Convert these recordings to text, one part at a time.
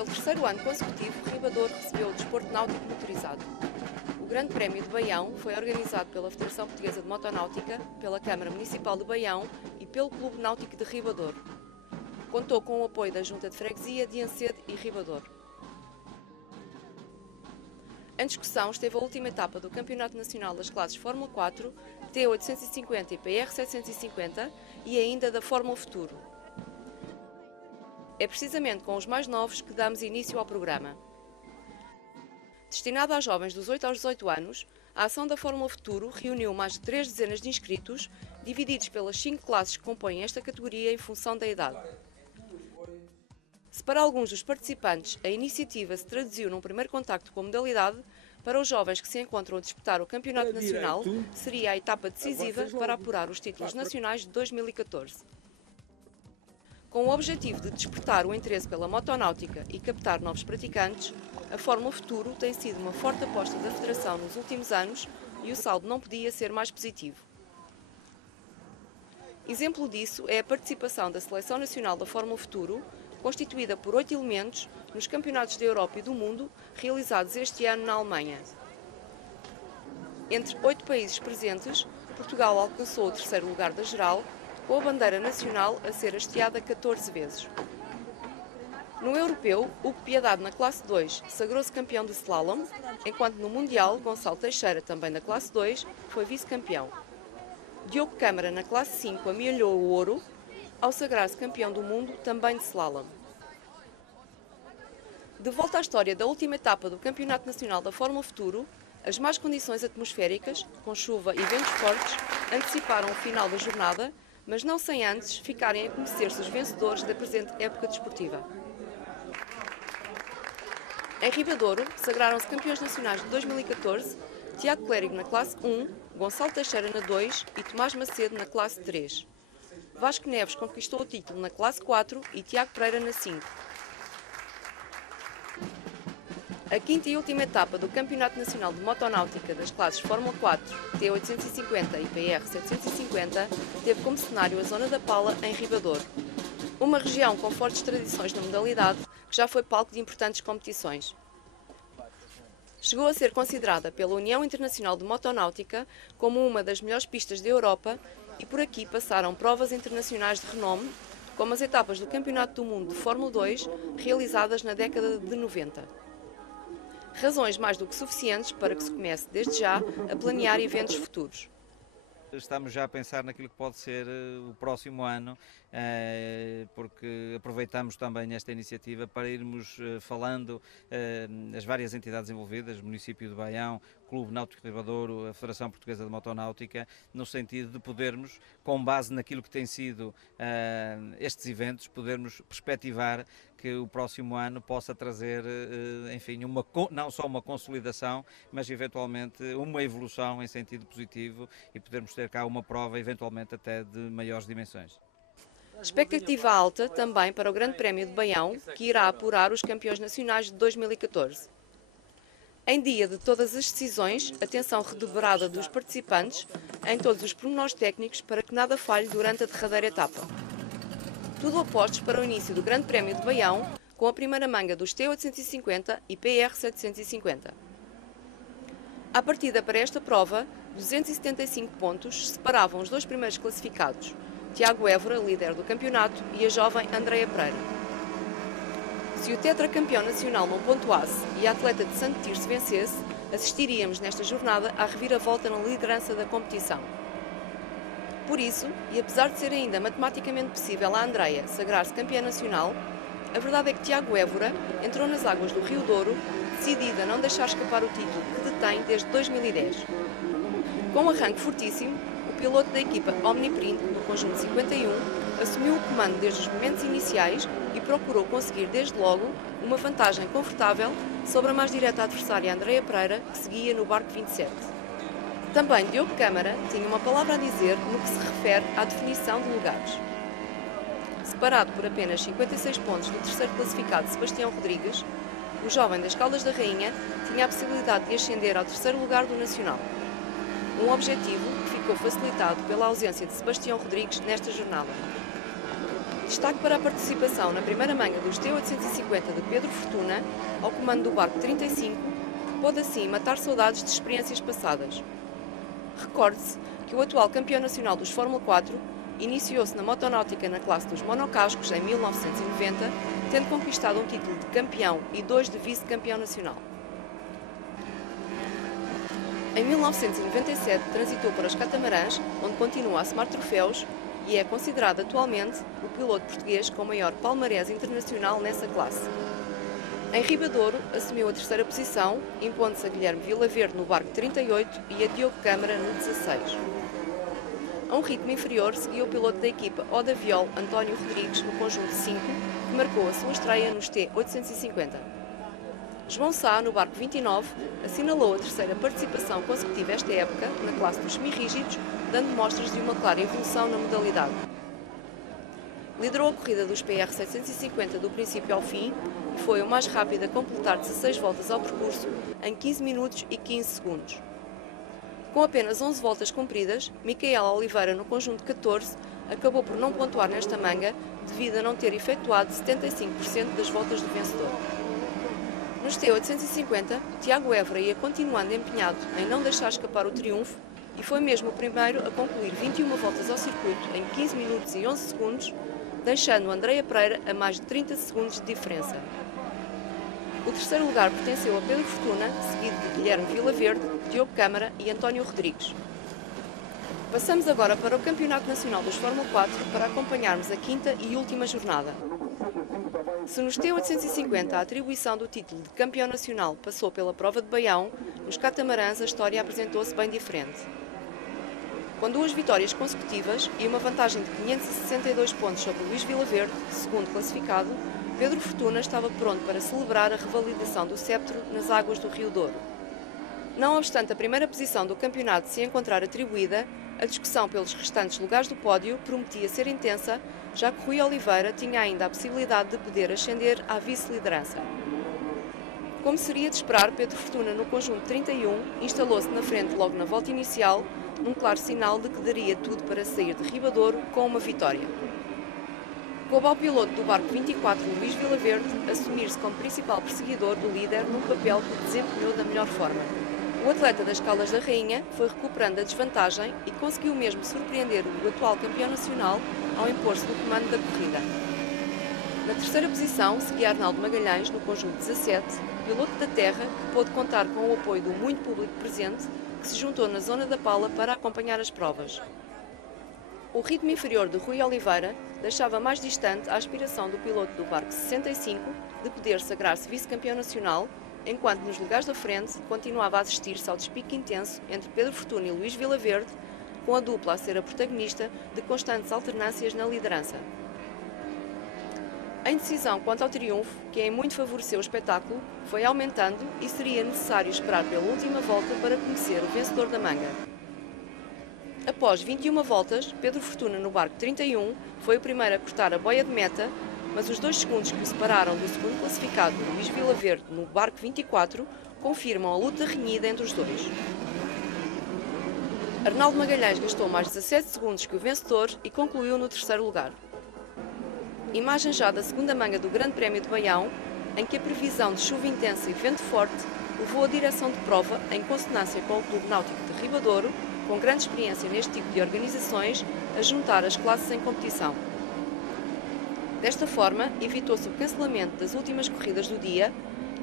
Pelo terceiro ano consecutivo, Ribador recebeu o desporto náutico motorizado. O Grande Prémio de Baião foi organizado pela Federação Portuguesa de Motonáutica, pela Câmara Municipal de Baião e pelo Clube Náutico de Ribador. Contou com o apoio da Junta de Freguesia de Ancede e Ribador. Em discussão esteve a última etapa do Campeonato Nacional das classes Fórmula 4, T850 e PR750 e ainda da Fórmula Futuro. É precisamente com os mais novos que damos início ao programa. Destinado a jovens dos 8 aos 18 anos, a ação da Fórmula Futuro reuniu mais de 3 dezenas de inscritos, divididos pelas 5 classes que compõem esta categoria em função da idade. Se para alguns dos participantes a iniciativa se traduziu num primeiro contacto com a modalidade, para os jovens que se encontram a disputar o Campeonato Nacional, seria a etapa decisiva para apurar os títulos nacionais de 2014. Com o objetivo de despertar o interesse pela motonáutica e captar novos praticantes, a Fórmula Futuro tem sido uma forte aposta da Federação nos últimos anos e o saldo não podia ser mais positivo. Exemplo disso é a participação da Seleção Nacional da Fórmula Futuro, constituída por 8 elementos nos Campeonatos da Europa e do Mundo, realizados este ano na Alemanha. Entre 8 países presentes, Portugal alcançou o terceiro lugar da geral, com a bandeira nacional a ser hasteada 14 vezes. No europeu, Hugo Piedade na classe 2 sagrou-se campeão de slalom, enquanto no Mundial, Gonçalo Teixeira, também na classe 2, foi vice-campeão. Diogo Câmara na classe 5 amealhou o ouro, ao sagrar-se campeão do mundo também de slalom. De volta à história da última etapa do Campeonato Nacional da Fórmula Futuro, as más condições atmosféricas, com chuva e ventos fortes, anteciparam o final da jornada, mas não sem antes ficarem a conhecer-se os vencedores da presente época desportiva. Em Ribadouro, sagraram-se campeões nacionais de 2014, Tiago Clérigo na classe 1, Gonçalo Teixeira na 2 e Tomás Macedo na classe 3. Vasco Neves conquistou o título na classe 4 e Tiago Pereira na 5. A quinta e última etapa do Campeonato Nacional de Motonáutica das classes Fórmula 4, T850 e PR750 teve como cenário a Zona da Pala, em Ribadouro, uma região com fortes tradições na modalidade que já foi palco de importantes competições. Chegou a ser considerada pela União Internacional de Motonáutica como uma das melhores pistas da Europa e por aqui passaram provas internacionais de renome, como as etapas do Campeonato do Mundo de Fórmula 2, realizadas na década de 90. Razões mais do que suficientes para que se comece, desde já, a planear eventos futuros. Estamos já a pensar naquilo que pode ser o próximo ano, porque aproveitamos também esta iniciativa para irmos falando as várias entidades envolvidas, o município de Baião, Clube Náutico de Ribadouro, a Federação Portuguesa de Motonáutica, no sentido de podermos, com base naquilo que tem sido estes eventos, podermos perspectivar que o próximo ano possa trazer, enfim, não só uma consolidação, mas eventualmente uma evolução em sentido positivo e podermos ter cá uma prova eventualmente até de maiores dimensões. Expectativa alta também para o Grande Prémio de Baião, que irá apurar os campeões nacionais de 2014. Em dia de todas as decisões, atenção redobrada dos participantes em todos os pormenores técnicos para que nada falhe durante a derradeira etapa. Tudo apostos para o início do Grande Prémio de Baião, com a primeira manga dos T850 e PR750. À partida para esta prova, 275 pontos separavam os dois primeiros classificados, Tiago Évora, líder do campeonato, e a jovem Andreia Pereira. Se o tetracampeão nacional não pontuasse e a atleta de Santo Tirso vencesse, assistiríamos nesta jornada à reviravolta na liderança da competição. Por isso, e apesar de ser ainda matematicamente possível a Andreia sagrar-se campeã nacional, a verdade é que Tiago Évora entrou nas águas do Rio Douro, decidida a não deixar escapar o título que detém desde 2010. Com um arranque fortíssimo, o piloto da equipa Omniprint, do Conjunto 51, assumiu o comando desde os momentos iniciais e procurou conseguir desde logo uma vantagem confortável sobre a mais direta adversária Andreia Pereira, que seguia no barco 27. Também Diogo Câmara tinha uma palavra a dizer no que se refere à definição de lugares. Separado por apenas 56 pontos do terceiro classificado Sebastião Rodrigues, o jovem das Caldas da Rainha tinha a possibilidade de ascender ao terceiro lugar do Nacional. Um objetivo que ficou facilitado pela ausência de Sebastião Rodrigues nesta jornada. Destaque para a participação na primeira manga dos T850 de Pedro Fortuna, ao comando do barco 35, que pôde assim matar saudades de experiências passadas. Recorde-se que o atual campeão nacional dos Fórmula 4 iniciou-se na motonáutica na classe dos monocascos em 1990, tendo conquistado um título de campeão e 2 de vice-campeão nacional. Em 1997 transitou para os catamarãs, onde continua a somar troféus e é considerado atualmente o piloto português com maior palmarés internacional nessa classe. Em Ribadouro, assumiu a terceira posição, impondo-se a Guilherme Vilaverde no barco 38 e a Diogo Câmara no 16. A um ritmo inferior, seguiu o piloto da equipa Oda Viol, António Rodrigues, no conjunto 5, que marcou a sua estreia nos T850. João Sá, no barco 29, assinalou a terceira participação consecutiva esta época, na classe dos semirrígidos, dando mostras de uma clara evolução na modalidade. Liderou a corrida dos PR650 do princípio ao fim e foi o mais rápido a completar 16 voltas ao percurso em 15 minutos e 15 segundos. Com apenas 11 voltas cumpridas, Micaela Oliveira, no conjunto 14, acabou por não pontuar nesta manga devido a não ter efetuado 75% das voltas do vencedor. Nos T850, Tiago Évora ia continuando empenhado em não deixar escapar o triunfo e foi mesmo o primeiro a concluir 21 voltas ao circuito em 15 minutos e 11 segundos, deixando Andreia Pereira a mais de 30 segundos de diferença. O terceiro lugar pertenceu a Pedro Fortuna, seguido de Guilherme Vilaverde, Diogo Câmara e António Rodrigues. Passamos agora para o Campeonato Nacional dos Fórmula 4 para acompanharmos a quinta e última jornada. Se nos T850 a atribuição do título de campeão nacional passou pela prova de Baião, nos catamarãs a história apresentou-se bem diferente. Com 2 vitórias consecutivas e uma vantagem de 562 pontos sobre Luís Vilaverde, segundo classificado, Pedro Fortuna estava pronto para celebrar a revalidação do sceptro nas águas do Rio Douro. Não obstante a primeira posição do campeonato se encontrar atribuída, a discussão pelos restantes lugares do pódio prometia ser intensa, já que Rui Oliveira tinha ainda a possibilidade de poder ascender à vice-liderança. Como seria de esperar, Pedro Fortuna, no conjunto 31, instalou-se na frente logo na volta inicial, num claro sinal de que daria tudo para sair de Ribadouro com uma vitória. Coube ao piloto do barco 24, Luís Vilaverde, assumir-se como principal perseguidor do líder num papel que desempenhou da melhor forma. O atleta das Caldas da Rainha foi recuperando a desvantagem e conseguiu mesmo surpreender o atual campeão nacional ao impor-se no comando da corrida. Na terceira posição, seguia Arnaldo Magalhães, no conjunto 17, piloto da terra que pôde contar com o apoio do muito público presente, que se juntou na zona da Pala para acompanhar as provas. O ritmo inferior de Rui Oliveira deixava mais distante a aspiração do piloto do barco 65 de poder sagrar-se vice-campeão nacional, enquanto nos lugares da frente continuava a assistir-se ao despique intenso entre Pedro Fortuna e Luís Vilaverde, com a dupla a ser a protagonista de constantes alternâncias na liderança. A indecisão quanto ao triunfo, que em muito favoreceu o espetáculo, foi aumentando e seria necessário esperar pela última volta para conhecer o vencedor da manga. Após 21 voltas, Pedro Fortuna, no barco 31, foi o primeiro a cortar a boia de meta, mas os 2 segundos que o separaram do segundo classificado, Luís Vilaverde, no barco 24, confirmam a luta renhida entre os dois. Arnaldo Magalhães gastou mais 17 segundos que o vencedor e concluiu no terceiro lugar. Imagem já da segunda manga do Grande Prémio de Baião, em que a previsão de chuva intensa e vento forte levou a direção de prova, em consonância com o Clube Náutico de Ribadouro, com grande experiência neste tipo de organizações, a juntar as classes em competição. Desta forma, evitou-se o cancelamento das últimas corridas do dia,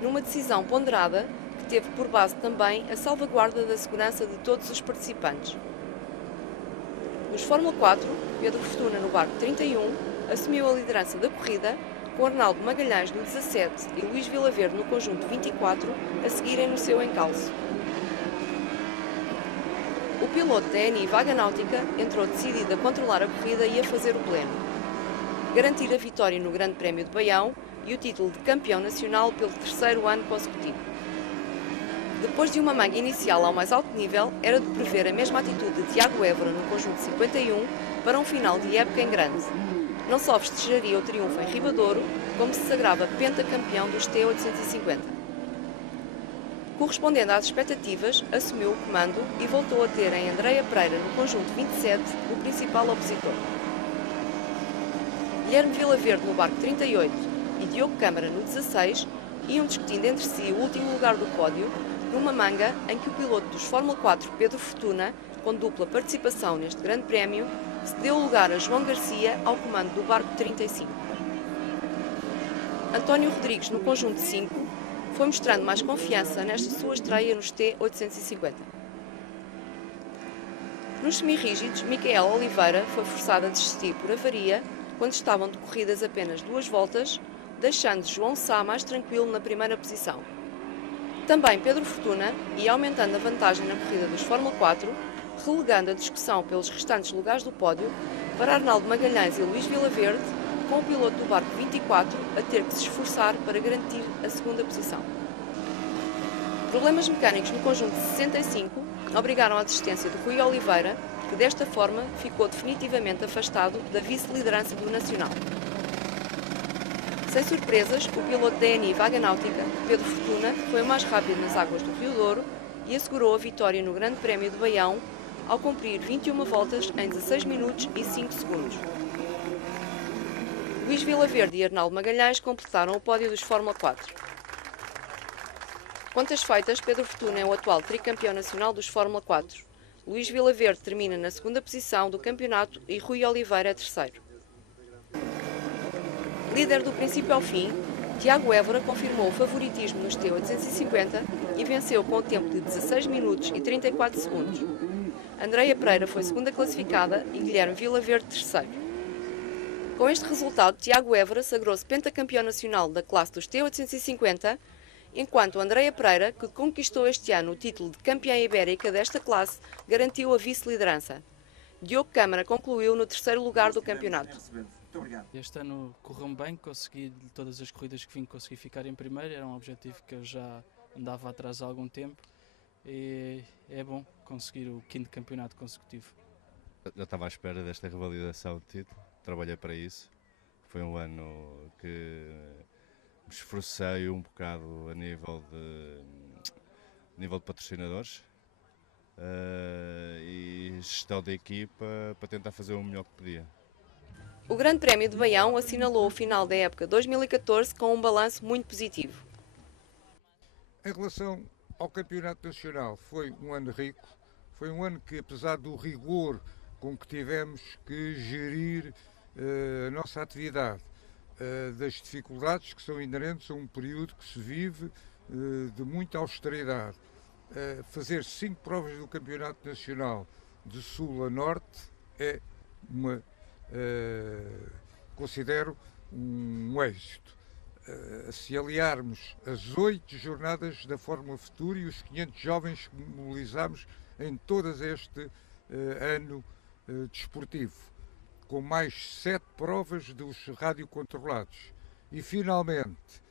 numa decisão ponderada que teve por base também a salvaguarda da segurança de todos os participantes. Nos Fórmula 4, Pedro Fortuna, no barco 31, assumiu a liderança da corrida, com Arnaldo Magalhães no 17 e Luís Vilaverde no conjunto 24 a seguirem no seu encalço. O piloto da ENI Vaga Náutica entrou decidido a controlar a corrida e a fazer o pleno, garantir a vitória no Grande Prémio de Baião e o título de campeão nacional pelo terceiro ano consecutivo. Depois de uma manga inicial ao mais alto nível, era de prever a mesma atitude de Tiago Évora no conjunto 51 para um final de época em grande. Não só festejaria o triunfo em Ribadouro, como se sagrava pentacampeão dos T850. Correspondendo às expectativas, assumiu o comando e voltou a ter em Andreia Pereira, no conjunto 27, o principal opositor. Guilherme Vilaverde no barco 38 e Diogo Câmara no 16 iam discutindo entre si o último lugar do pódio, numa manga em que o piloto dos Fórmula 4, Pedro Fortuna, com dupla participação neste grande prémio, cedeu lugar a João Garcia ao comando do barco 35. António Rodrigues, no conjunto 5, foi mostrando mais confiança nesta sua estreia nos T850. Nos semirrígidos, Micael Oliveira foi forçado a desistir por avaria quando estavam decorridas apenas 2 voltas, deixando João Sá mais tranquilo na primeira posição. Também Pedro Fortuna ia aumentando a vantagem na corrida dos Fórmula 4, relegando a discussão pelos restantes lugares do pódio para Arnaldo Magalhães e Luís Vilaverde, com o piloto do barco 24 a ter que se esforçar para garantir a segunda posição. Problemas mecânicos no conjunto 65 obrigaram a desistência de Rui Oliveira, que desta forma ficou definitivamente afastado da vice-liderança do Nacional. Sem surpresas, o piloto da ENI Vaga Náutica, Pedro Fortuna, foi o mais rápido nas águas do Rio Douro e assegurou a vitória no Grande Prémio de Baião ao cumprir 21 voltas em 16 minutos e 5 segundos. Luís Vilaverde e Arnaldo Magalhães completaram o pódio dos Fórmula 4. Quantas feitas, Pedro Fortuna é o atual tricampeão nacional dos Fórmula 4. Luís Vilaverde termina na segunda posição do campeonato e Rui Oliveira é terceiro. Líder do princípio ao fim, Tiago Évora confirmou o favoritismo nos T850 e venceu com o tempo de 16 minutos e 34 segundos. Andreia Pereira foi segunda classificada e Guilherme Vilaverde terceiro. Com este resultado, Tiago Évora sagrou-se pentacampeão nacional da classe dos T850, enquanto Andreia Pereira, que conquistou este ano o título de campeã ibérica desta classe, garantiu a vice-liderança. Diogo Câmara concluiu no terceiro lugar do campeonato. Este ano correu-me bem, consegui todas as corridas que vim, consegui ficar em primeiro, era um objetivo que eu já andava atrás há algum tempo e é bom conseguir o 5º campeonato consecutivo. Eu estava à espera desta revalidação de título, trabalhei para isso, foi um ano que me esforcei um bocado a nível de patrocinadores e gestão da equipa para tentar fazer o melhor que podia. O Grande Prémio de Baião assinalou o final da época 2014 com um balanço muito positivo. Em relação ao Campeonato Nacional, foi um ano rico, foi um ano que, apesar do rigor com que tivemos que gerir a nossa atividade, das dificuldades que são inerentes a um período que se vive de muita austeridade, fazer 5 provas do Campeonato Nacional de sul a norte é considero um êxito. Se aliarmos as 8 jornadas da Fórmula Futuro e os 500 jovens que mobilizamos em todo este ano desportivo, com mais 7 provas dos radiocontrolados. E finalmente,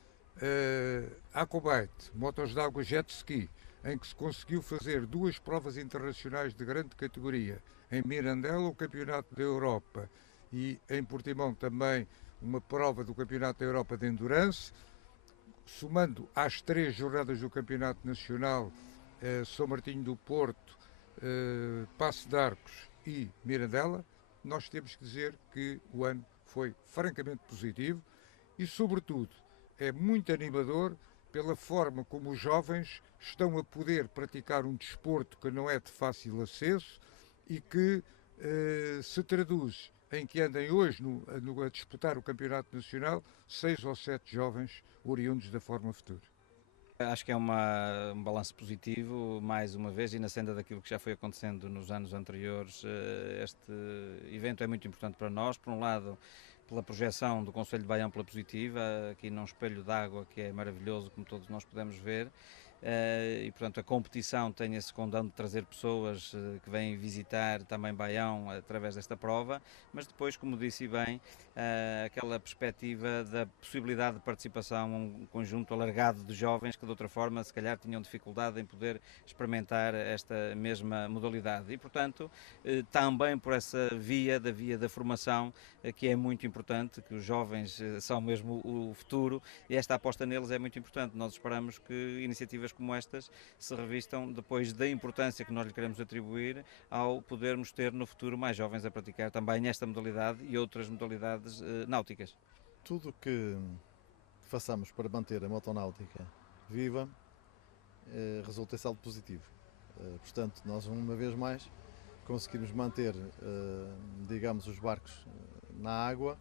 Aquabite, motos de água jet ski, em que se conseguiu fazer 2 provas internacionais de grande categoria, em Mirandela o Campeonato da Europa e em Portimão também uma prova do Campeonato da Europa de Endurance, somando às 3 jornadas do Campeonato Nacional, São Martinho do Porto, Paço de Arcos e Mirandela, nós temos que dizer que o ano foi francamente positivo e, sobretudo, é muito animador pela forma como os jovens estão a poder praticar um desporto que não é de fácil acesso e que se traduz em que andem hoje a disputar o Campeonato Nacional 6 ou 7 jovens oriundos da Fórmula Futuro. Acho que é um balanço positivo, mais uma vez, e na senda daquilo que já foi acontecendo nos anos anteriores. Este evento é muito importante para nós, por um lado, pela projeção do Concelho de Baião pela positiva, aqui num espelho d'água que é maravilhoso, como todos nós podemos ver. E portanto a competição tem esse condão de trazer pessoas que vêm visitar também Baião através desta prova, mas depois, como disse bem, aquela perspectiva da possibilidade de participação um conjunto alargado de jovens que de outra forma se calhar tinham dificuldade em poder experimentar esta mesma modalidade e portanto também por essa via da formação que é muito importante, que os jovens são mesmo o futuro e esta aposta neles é muito importante. Nós esperamos que iniciativas iniciativas como estas se revistam depois da importância que nós lhe queremos atribuir ao podermos ter no futuro mais jovens a praticar também esta modalidade e outras modalidades náuticas. Tudo que façamos para manter a motonáutica viva resulta em saldo positivo. Portanto, nós uma vez mais conseguimos manter, digamos, os barcos na água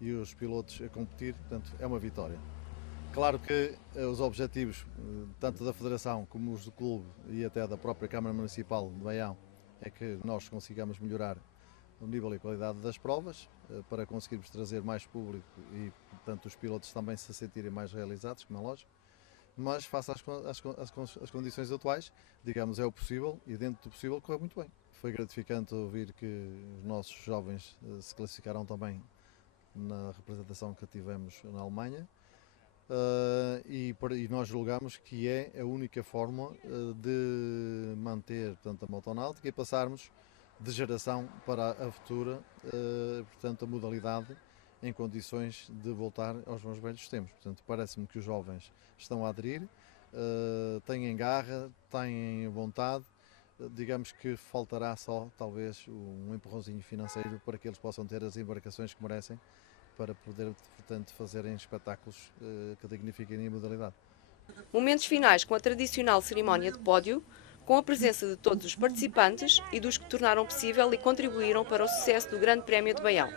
e os pilotos a competir, portanto é uma vitória. Claro que os objetivos, tanto da Federação como os do clube e até da própria Câmara Municipal de Baião, é que nós consigamos melhorar o nível e a qualidade das provas, para conseguirmos trazer mais público e, portanto, os pilotos também se sentirem mais realizados, como é lógico. Mas face às condições atuais, digamos, é o possível e dentro do possível correu muito bem. Foi gratificante ouvir que os nossos jovens se classificaram também na representação que tivemos na Alemanha e nós julgamos que é a única forma de manter, portanto, a motonáutica e passarmos de geração para a futura, portanto, a modalidade em condições de voltar aos meus velhos tempos. Portanto, parece-me que os jovens estão a aderir, têm garra, têm vontade, digamos que faltará só, talvez, um empurrãozinho financeiro para que eles possam ter as embarcações que merecem para poder, portanto, fazerem espetáculos que dignifiquem a modalidade. Momentos finais com a tradicional cerimónia de pódio, com a presença de todos os participantes e dos que tornaram possível e contribuíram para o sucesso do Grande Prémio de Baião.